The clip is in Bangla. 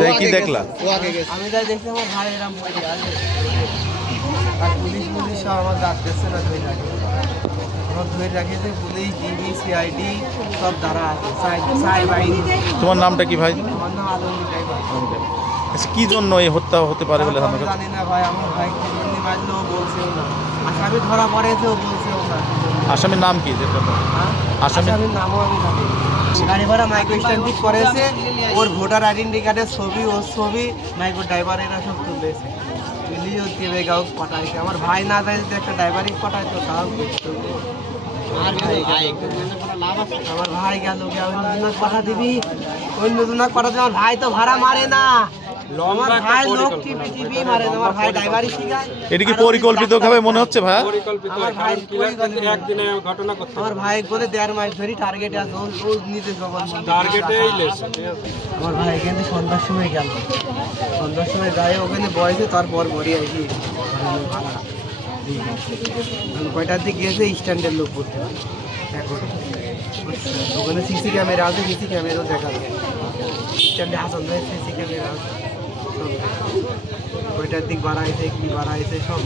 যাই কি দেখলা? আমি যাই দেখছি আমার ভাই এরকম পড়ে আছে আর পুলিশ সব আমার ডাকতেছে না ধরে রাখে আমার ধরে রাখেছে পুলিশ ডিবি সিআইডি সব দ্বারা আছে সাই বাহিনী। তোমার নামটা কি ভাই? আমার নাম আলমগীর ড্রাইভার। আচ্ছা, কি জন্য এই হত্যা হতে পারে বলে ধারণা আমি করছেন? জানি না ভাই, আমার ভাই কি জন্য মারলো বলছেও না, আসামি ধরা পড়েছেও বলছেও না। আসামির নাম কি যেটা? হ্যাঁ? আসামি আসামির নামও আমি জানি না। গাড়ি ভাড়া মাইক্রো স্ট্যান্ডিং করেছে, ওর ভোটার আইডেন্টি কার্ডের ছবি, ওর ছবি মাইক্রো ড্রাইভারেরা সব তুলেছে, তুলিও দেবে গাও পাঠাইছে। আমার ভাই না যায় যদি একটা ড্রাইভারই পাঠাইতো তাও করতো। আমার ভাই গেল অন্য পাঠা দিবি, অন্য জনাক পাঠা দিবি। আমার ভাই তো ভাড়া মারে না, আমার ভাই লোক টিভি মারে না, আমার ভাই ড্রাইভারই শিখায়। এটা কি পরিকল্পিতভাবে মনে হচ্ছে ভাই? আমার ভাই একদিনে ঘটনা করতে, আমার ভাই বলে 1.5 মাস ধরে টার্গেটে আছে, ও নিতে টার্গেটেই লেছে। আমার ভাই এখানে সন্ধ্যার সময় গেল, সন্ধ্যার সময় যায় ওখানে বয়সে, তারপর বড়ি আইছি কয়টার দিকে গিয়েছে স্ট্যান্ডের লোক করতে এখন ওখানে সিসি ক্যামেরা আছে, সিসি ক্যামেরাও দেখা যায় স্ট্যান্ডে হাসান ভাই সিসি ক্যামেরা আছে, কয়টার দিক বাড়াইছে কি বাড়াইছে সব।